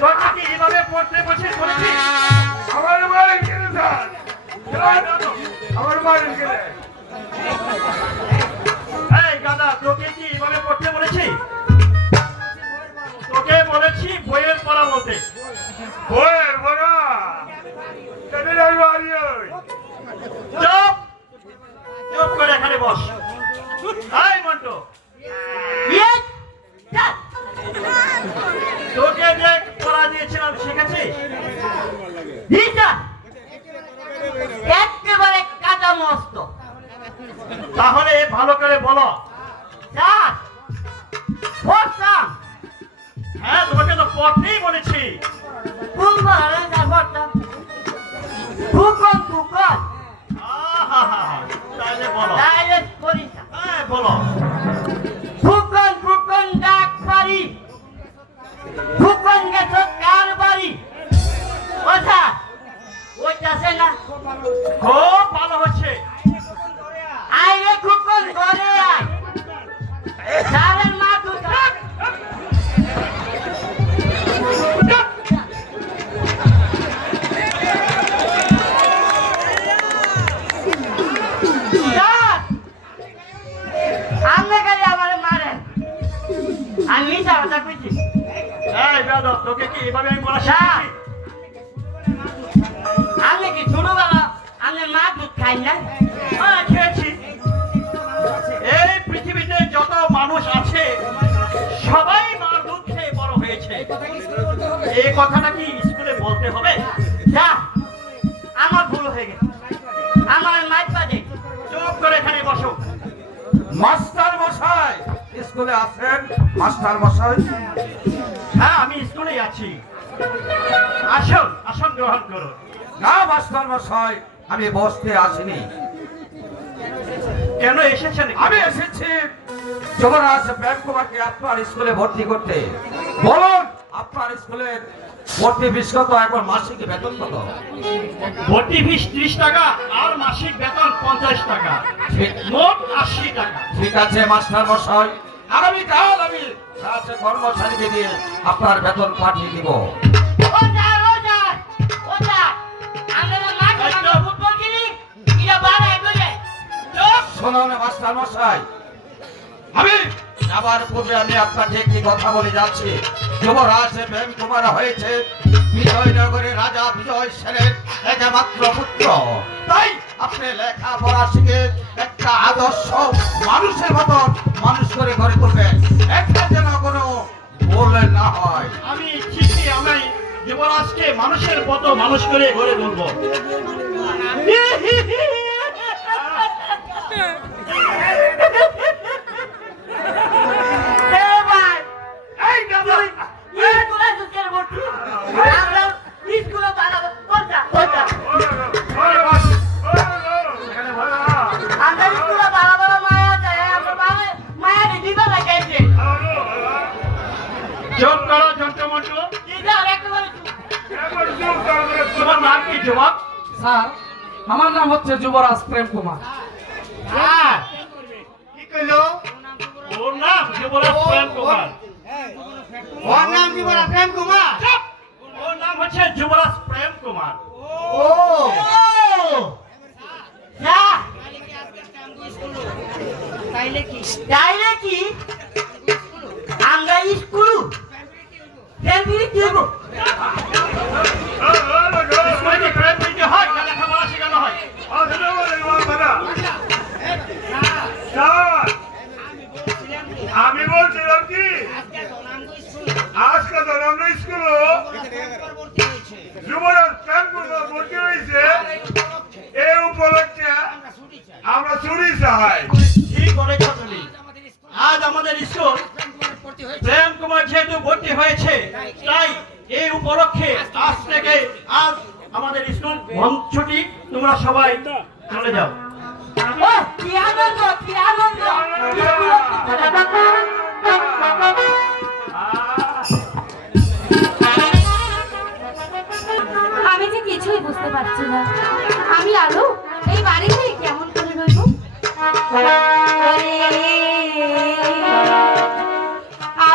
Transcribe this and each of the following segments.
তোকে কি এভাবে পড়তে বসে বলেছি? আমার মারেন কেন স্যার? আমার মারেন কেন? এই গাদা, তোকে কি এভাবে পড়তে বলেছি? তোকে বলেছি বইয়ের পড়া বলতে। বইয়ের পড়া? কেন যাই বাড়ি ওই? চুপ চুপ করে এখানে বস। এই মন্টু, তোকে যে পড়া দিয়েছিলাম শিখেছিস? একেবারে কাঁচা মস্ত। তাহলে ভালো করে বলো। স্যার, পড়তাম। হ্যাঁ, তোমাকে তো পড়তেই বলেছি। কোন ঘরে স্যার পড়তাম? ফুকন ফুকন। আহা, তাহলে বলো। তাইলে করি স্যার। হ্যাঁ, বলো। ফুকন ফুকন ডাক পারি, ফুকন গেছো কার বাড়ি? ও স্যার, ওইটা আছে না? খুব ভালো হচ্ছে। আইরে ফুকন ঘরে আয়। স্যারের মা দুটা। স্যার, আপনি খালি আমার মারেন। আমি মিথ্যা কথা কইছি। এই বেয়াদব, তোকে কি এভাবে আমি পড়া স্যার, শিখেছি? আমি কি ছোটবেলা আমি মা দুধ খাই না? হ্যাঁ, খেয়েছি। এই পৃথিবীতে যত মানুষ আছে সবাই মার দুধ খেয়ে বড় হয়েছে। এই কথাটা কি স্কুলে বলতে হবে? স্যার, আমার ভুল হয়ে গেছে। আমার মাইক বাজে। চুপ করে এখানে বসো। মাস্টার মশাই স্কুলে আছেন? মাস্টার মশাই, হ্যাঁ, আমি স্কুলেই আছি। আসুন, আসন গ্রহণ করুন। না মাস্টার মশাই, আমি বসতে আসিনি। কেন এসেছেন? আমি এসেছি যুবরাজ প্রেম কুমারকে আপনার স্কুলে ভর্তি করতে। বলুন, আপনার স্কুলের ভর্তি ফিস কত, এখন মাসিক বেতন কত? ভর্তি ফিস 30 টাকা আর মাসিক বেতন 50 টাকা, ঠিক- মোট 80 টাকা। ঠিক আছে মাস্টার মশাই, আগামীকাল আমি রাজ্য কর্মচারীকে দিয়ে আপনার বেতন পাঠিয়ে দিব। ও স্যার, ও স্যার, ও স্যার, আমরা মাঠে মাঠে ফুটবল খেলি, এটা বাড়ায় বলে। চুপ! শুনুন মাস্টার মশাই, আমি যাবার পূর্বে আমি আপনাকে একটি কথা বলে যাচ্ছি। যুবরাজ প্রেম কুমার হয়েছে বিজয়নগরের রাজা বিজয় সেনের একমাত্র পুত্র। তাই আপনি লেখাপড়া শিখে একটা আদর্শ মানুষের মতন মানুষ করে গড়ে তুলবেন। একটা যেন কোনো ভুল না হয়। আমি ঠিকই আমি যুবরাজকে মানুষের মতো মানুষ করে গড়ে তুলবো। এ ভাই, এই গাধা! স্কুলে ঢুকের ভর্তি। আমরা স্কুলে বাড়াবো। ও স্যার, ও স্যার, আমরা স্কুলে বাড়াবো মায়া যায়। আমরা মায়া দিতে লাগাইছে। চুপ করো যন্ত্রমন্ত্র। দিদা একেবারে চুপ। তোমার নাম কি জবাব? স্যার, আমার নাম হচ্ছে যুবরাজ প্রেম কুমার। হ্যাঁ, কি কইলো? ওর নাম যুবরাজ প্রেম কুমার। ওর নাম যুবরাজ প্রেম কুমার। চুপ! ওর নাম হচ্ছে যুবরাজ প্রেম কুমার। ও স্যার, তাইলে কি আমরা স্কুল ফ্যামিলি দিব? স্কুলে কি প্রেম দিতে হয় না লেখাপড়া শেখানো হয়? আমি বলছিলাম কি আজকে তো আমরা স্কুল যুবরাজ প্রেম কুমার ভর্তি হয়েছে, এই উপলক্ষে আমরা ছুটি চাই। ঠিক বলেছো তুমি। আজ আমাদের স্কুল প্রেম কুমার যেহেতু ভর্তি হয়েছে, তাই এই উপলক্ষে আজ থেকে আজ আমাদের স্কুল বন্ধ ছুটি। তোমরা সবাই চলে যাও। ও কি আনন্দ, কি আনন্দ! আমি যে কিছুই বুঝতে পারছি না, আমি আলো এই বাড়িতে কেমন করে রইব? আ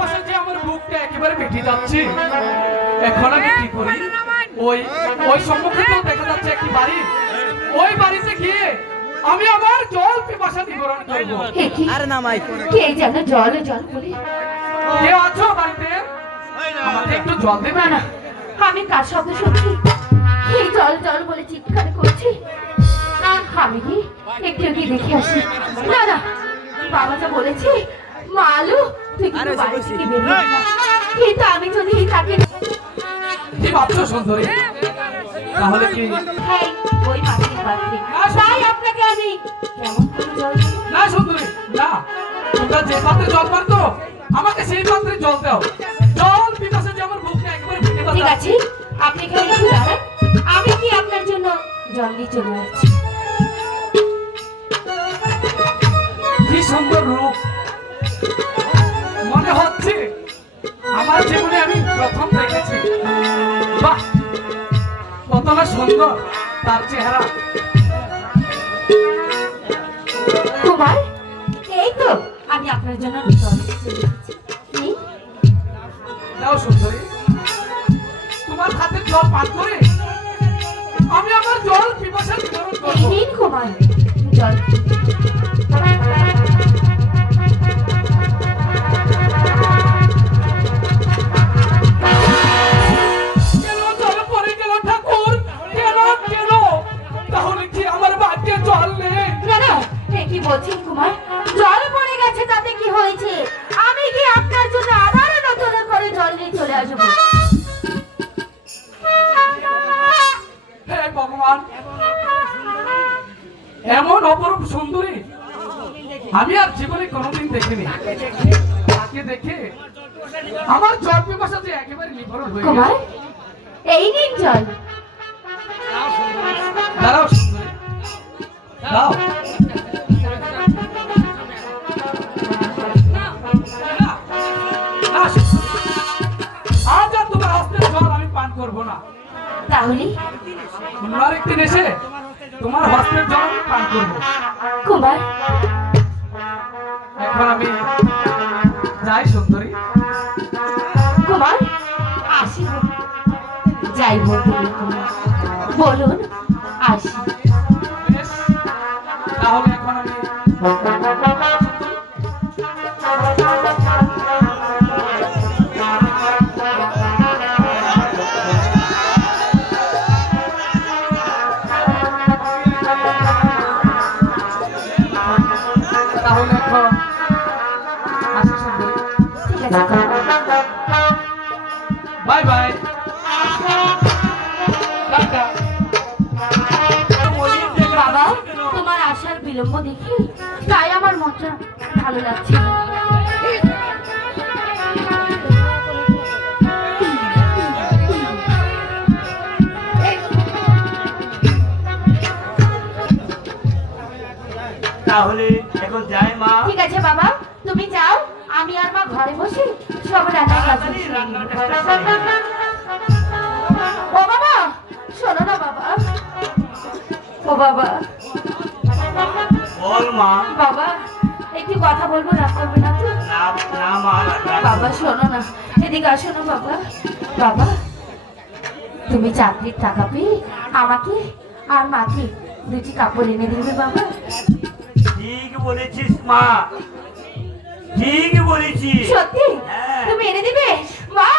পাশে যে আমার বুকটা একেবারে ফেটে যাচ্ছে, এখন আমি কি করি? ওই ওই সম্মুখে তো দেখা যাচ্ছে একটি বাড়ি, ওই বাড়িতে গিয়ে আমি আমার জল পিপাসা নিবারণ করবো। কে যেন জল জল বলে? কেউ আছো বাড়িতে? আমাকে একটু জল দেবে? না না, আমি কার শব্দ শুনছি? এই জল জল বলে চিৎকার করছি। আমি কি একটু কি দেখে আসি? না না, বাবা যা বলেছে, মালু তুই কিন্তু বাড়ি থেকে বের হবি না। কিন্তু আমি যদি তাকে কি ভাবছো সুন্দরী? তাহলে কি? হ্যাঁ, ওই মাটির পাত্রে তাই আপনাকে আমি কেমন করে জল দেব? না সুন্দরী, না, তোমরা যে পাত্রে জল পান করো আমাকে সেই পাত্রে জল দাও। জল পিপাসা যে আমার বুকটা একবারে ফেটে ঠিক যাচ্ছে। আছে, আপনি এখানে একটু দাঁড়ান, আমি কি আপনার জন্য জল দিয়ে চলে আসছি। কি সুন্দর রূপ, মনে হচ্ছে আমার জীবনে আমি প্রথম দেখেছি। বাহ, কতটা সুন্দর তার চেহারা। কুমার, এই তো আমি আপনার জন্য জল দিয়ে চলে এসেছি। নিন। দাও সুন্দরী, তোমার হাতে জল পান করে আমি আমার জল পিপাসা নিবারণ এই করবো। নিন কুমার, জল। কেন জল পড়ে গেল ঠাকুর? কেন কেন? তাহলে কি আমার ভাগ্যে জল নেই? না না, এ কি বলছেন কুমার? জল পড়ে গেছে তাতে কি হয়েছে? আমি কি আপনার জন্য আবার নতুন করে জল নিয়ে চলে আসবো? হে ভগবান, এমন অপরূপ সুন্দরী আমি আর জীবনে কোনোদিন দেখিনি। তাকে দেখে আমার জল পিপাসা যে একেবারে নিবারণ হয়ে কুমার, গেছে। এই নিন জল। দাঁড়াও সুন্দরী, দাও। না, না সুন্দরী, আজ আর তোমার হস্তের জল আমি পান করবো না। তাহলে অন্য আরেকদিন এসে তোমার হস্তের জল আমি পান করবো। কুমার, এখন আমি যাই সুন্দরী। কুমার আসি, যাই বলতে কুমার, বলুন আসি। বেশ, তাহলে এখন আমি তাহলে এখন আসি সুন্দরী। ঠিক আছে কুমার। Bye bye, tata. বাবা, তোমার আসার বিলম্ব দেখি তাই আমার মনটা ভালো লাগছে না। তাহলে এখন যাই মা। ঠিক আছে বাবা, তুমি যাও, আমি আর মা ঘরে বসে সব রান্নার কাজ তাড়াতাড়ি সেরে রান্নার নিই। কাজটা সেরে নিই। ও বাবা, শোনো না বাবা। ও বাবা, বল মা। বাবা একটু কথা বলবো, রাগ করবে না তো? না না মা, বাবা শোনো না, এদিকে আসো না বাবা। বাবা, তুমি চাকরির টাকা পেয়ে আমাকে আর মাকে দুটি কাপড় এনে দেবে বাবা। ঠিক বলেছিস মা, ঠিক বলেছিস। সত্যি হ্যাঁ। তুমি এনে দিবে? মা,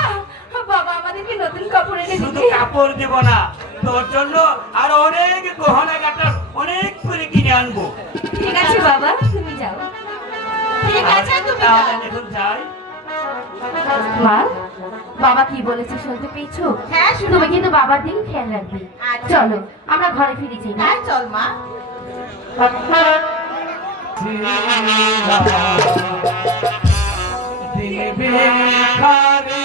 বাবা আমাদেরকে নতুন কাপড় এনে শুধু দিবে। কাপড় দেব না, তোর জন্য আরো অনেক গহনা গাটার অনেক করে কিনে আনবো। ঠিক আছে বাবা, তুমি যাও। ঠিক আছে তুমি যাও। তাহলে এখন যাই। মা, বাবা কি বলেছে শুনতে পেয়েছো? হ্যাঁ, তুমি কিন্তু বাবার দিন খেয়াল রাখবে। চলো আমরা ঘরে ফিরে যাই না? চল মা। দিবে খারে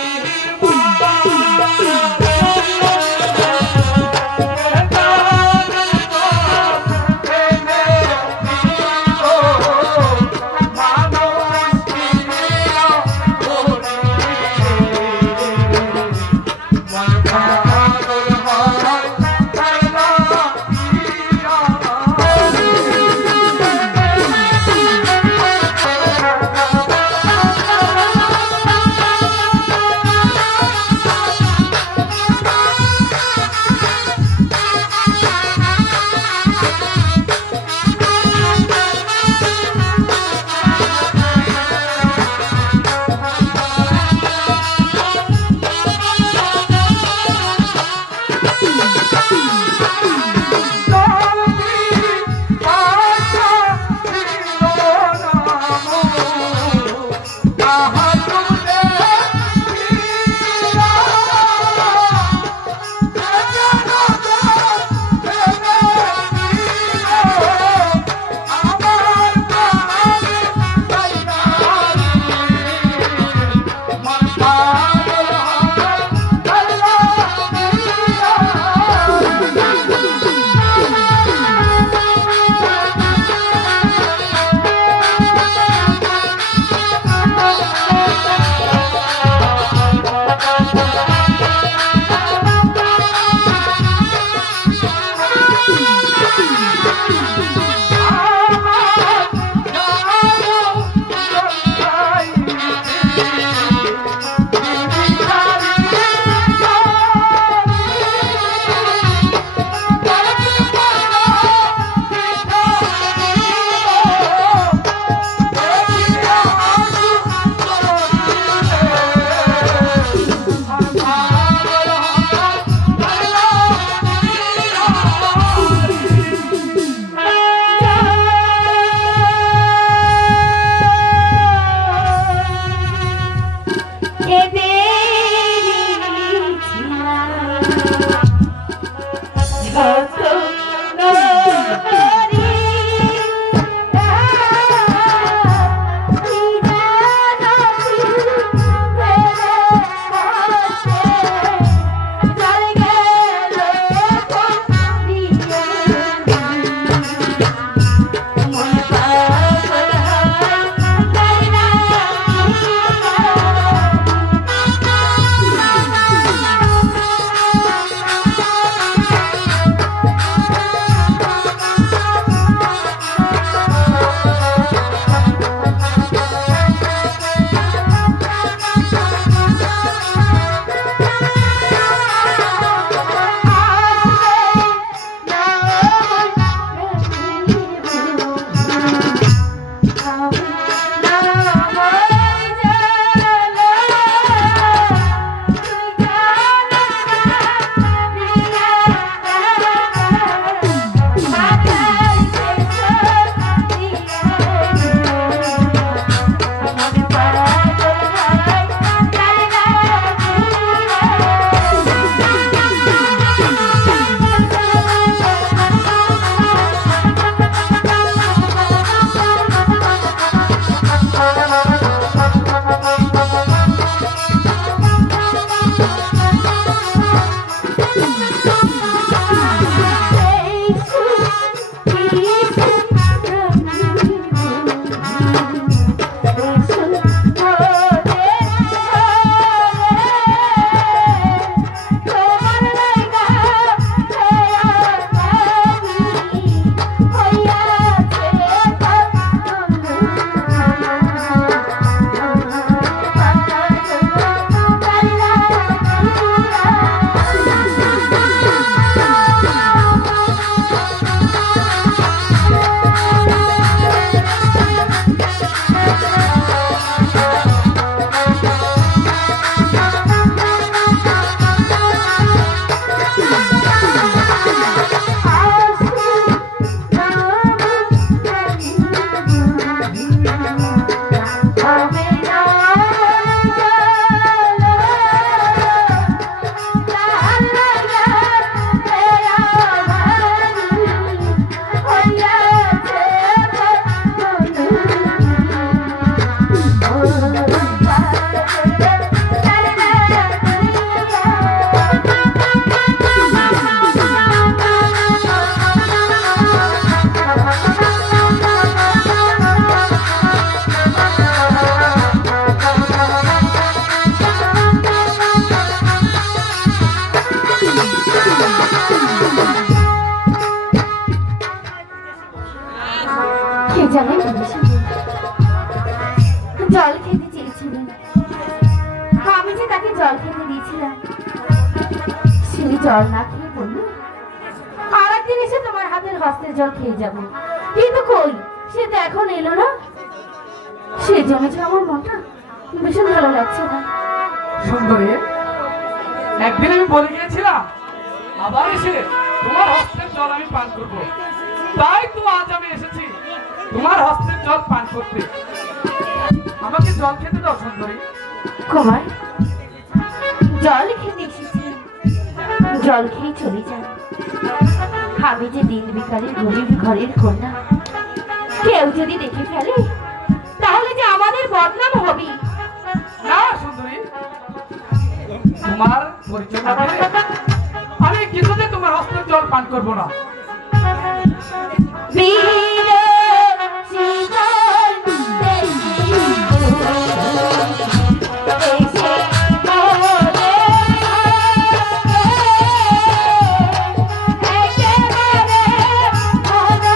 জানেন জল খেতে চেয়েছিলেন, আমি যে তাকে জল খেতে দিয়েছিলাম, সে জল না খেয়ে বলল আর একদিন এসে তোমার হাতের হস্তের জল খেয়ে যাবো, কিন্তু কই সে তো এখন এলো না। সে জমেছে আমার মনটা ভীষণ ভালো লাগছে না। সুন্দরী, একদিন আমি বলে গিয়েছিলাম আবার এসে তোমার হস্তের জল আমি পান করবো, তাই তো আজ আমি এসেছি তোমার হস্তের জল পান করতে। আমাকে জল খেতে দাও সুন্দরী। কুমার, জল খেতে এসেছি, জল খেয়ে চলে যান। আমি যে দিন বিকালের গরিব ঘরের কন্যা, কেউ যদি দেখে ফেলে তাহলে যে আমাদের বদনাম হবে। না সুন্দরী, তোমার পরিচয় না দিলে আমি কিছুতে তোমার হস্তের জল পান করবো না। বীর শিকল এসে মোরে একেবারে ভালো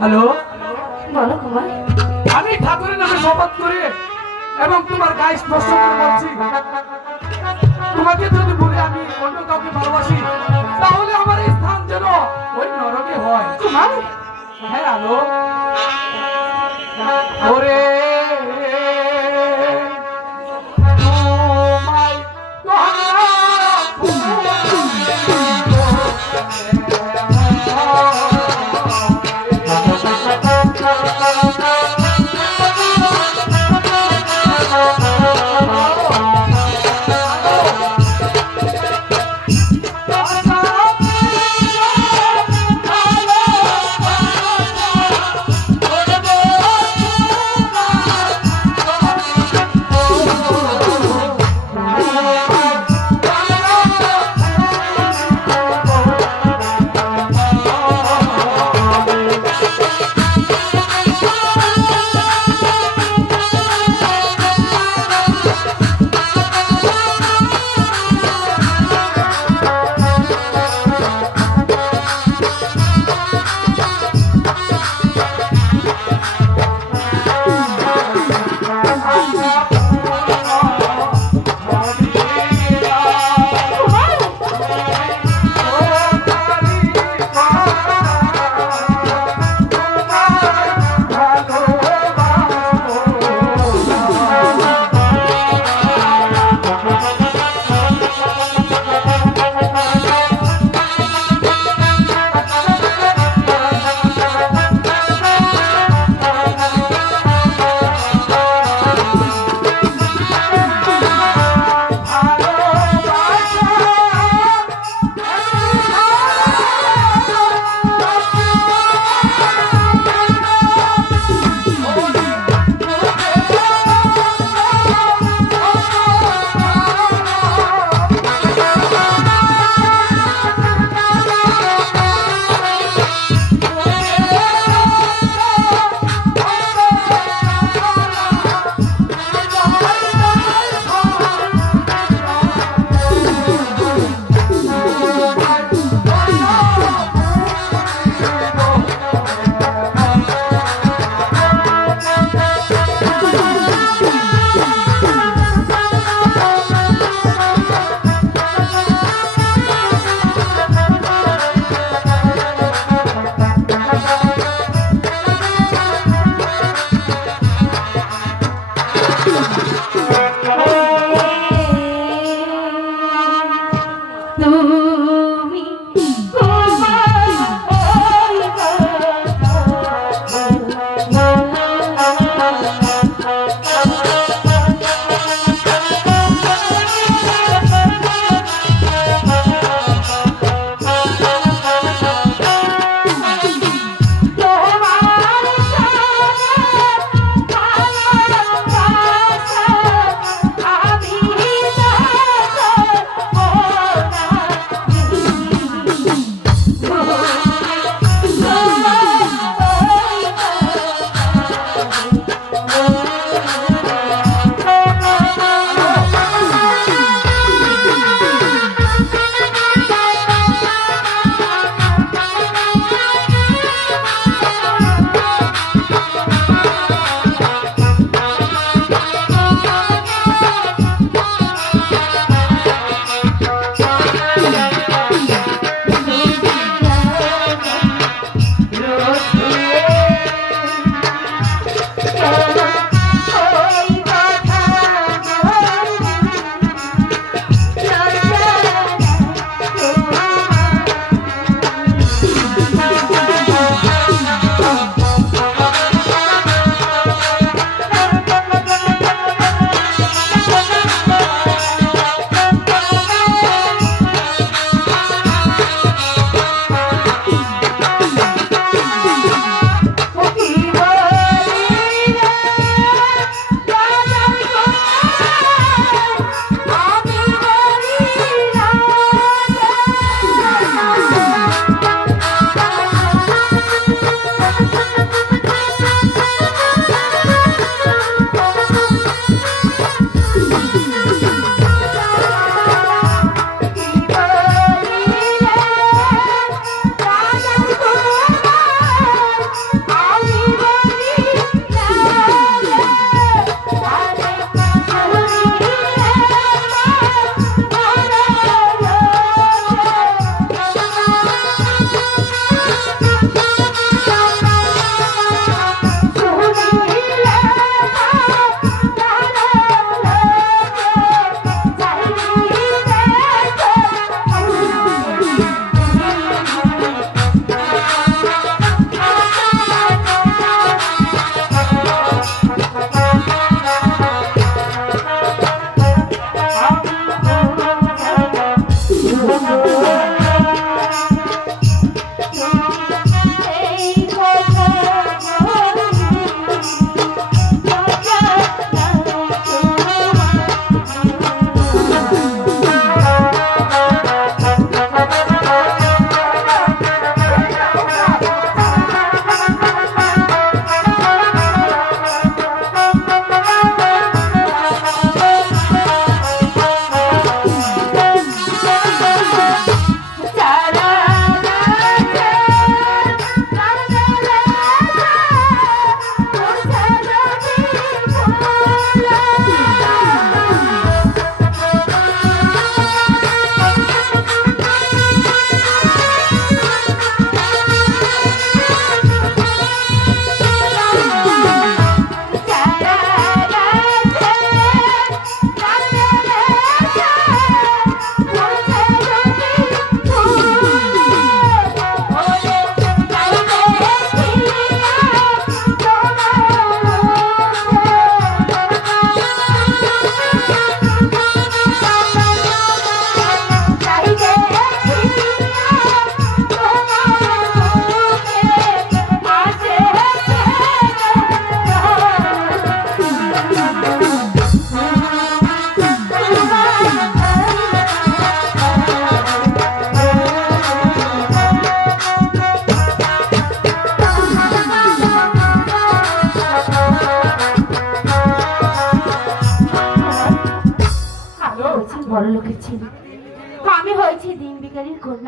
হ্যালো, বলো কুমার। আমি ঠাকুরের নামে শপথ করে এবং তোমার গায়ে স্পর্শ করে বলছি, তোমাকে যদি বলি আমি অন্য কাউকে ভালোবাসি, তাহলে আমার এই স্থান যেন ওই নরকে হয়। কুমার, হ্যাঁ আলো, ওরে তোমায়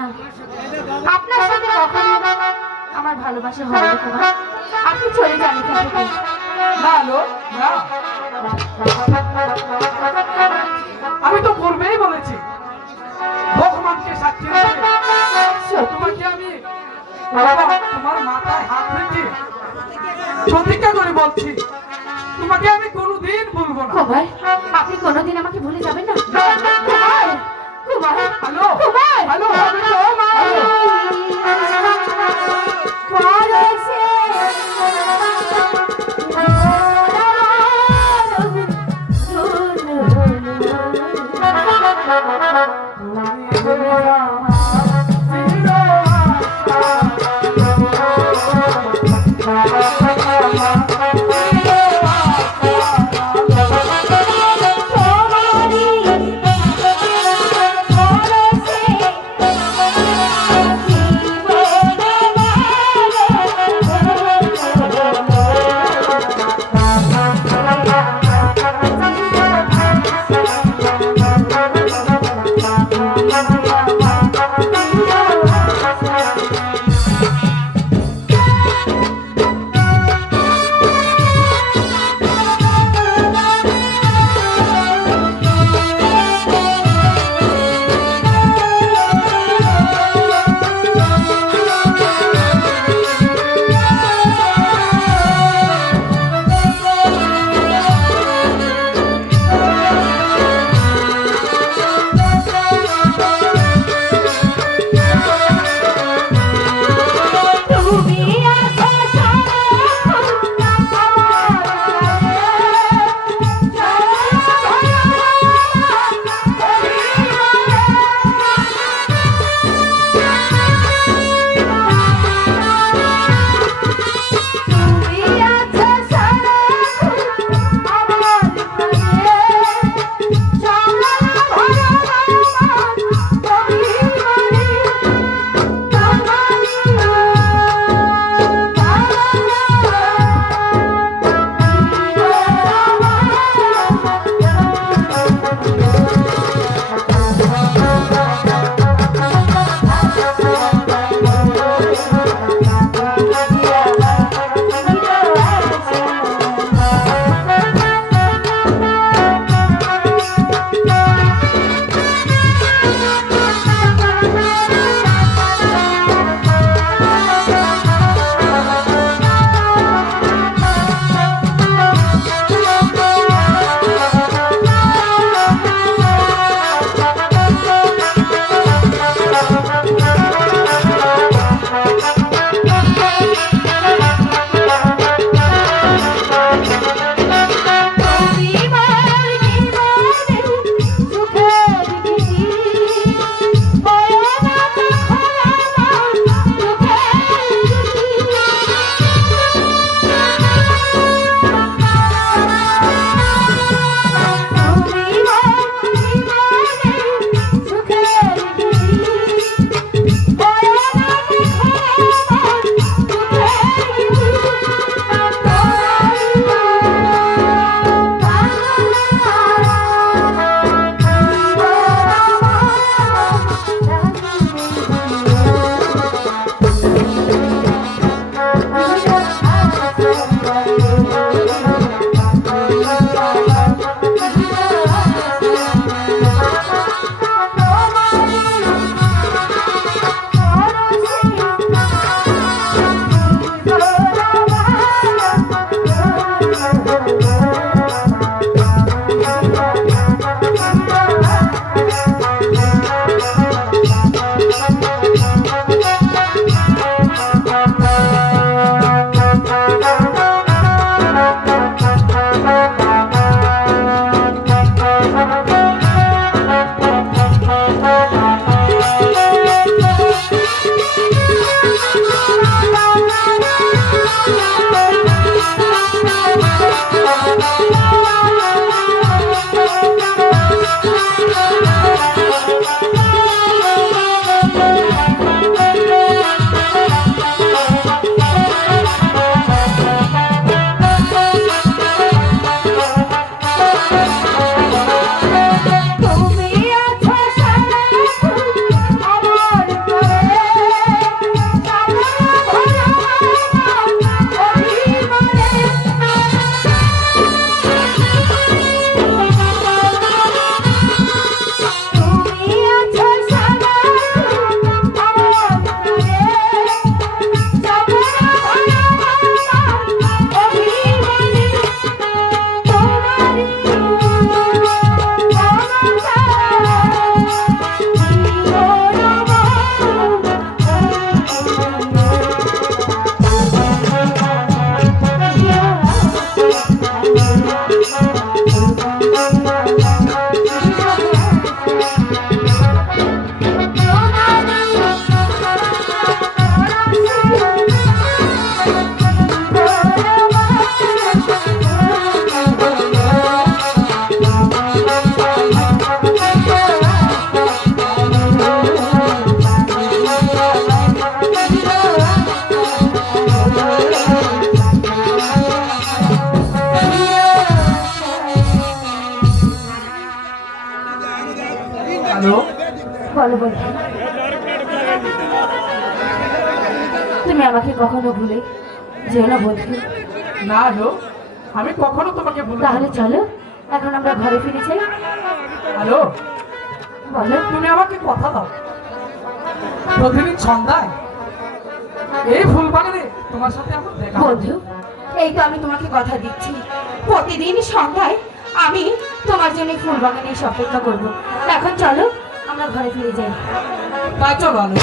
না, আপনার সাথে কখনো আমার ভালোবাসা হবে না কুমার। আপনি চলে যান এখান থেকে। না আলো না, আমি তো পূর্বেই বলেছি ভগবানকে সাক্ষী রেখে তোমাকে আমি তোমার মাথায় হাত রেখে প্রতিজ্ঞা করে বলছি, তোমাকে আমি কোনোদিন ভুলবো না। কুমার, আপনি কোনোদিন আমাকে ভুলে যাবেন না কুমার। কুমার, হ্যালো কুমার, হ্যালো তোমার বলো বন্ধু, তুমি আমাকে কখনো ভুলে যেও না বন্ধু। না হ্যালো, আমি কখনো তোমাকে ভুলবো তাহলে না। চলো এখন আমরা ঘরে ফিরে যাই। হ্যালো, বলো তুমি আমাকে কথা দাও, প্রতিদিন সন্ধ্যায় এই ফুল বাগানে তোমার সাথে আমার দেখা হবে। বন্ধু, এই তো আমি তোমাকে কথা দিচ্ছি, প্রতিদিন সন্ধ্যায় আমি তোমার জন্য ফুল বাগানে এসে অপেক্ষা করবো। এখন চলো আমরা ঘরে ফিরে যাই। তাই চলো আলো।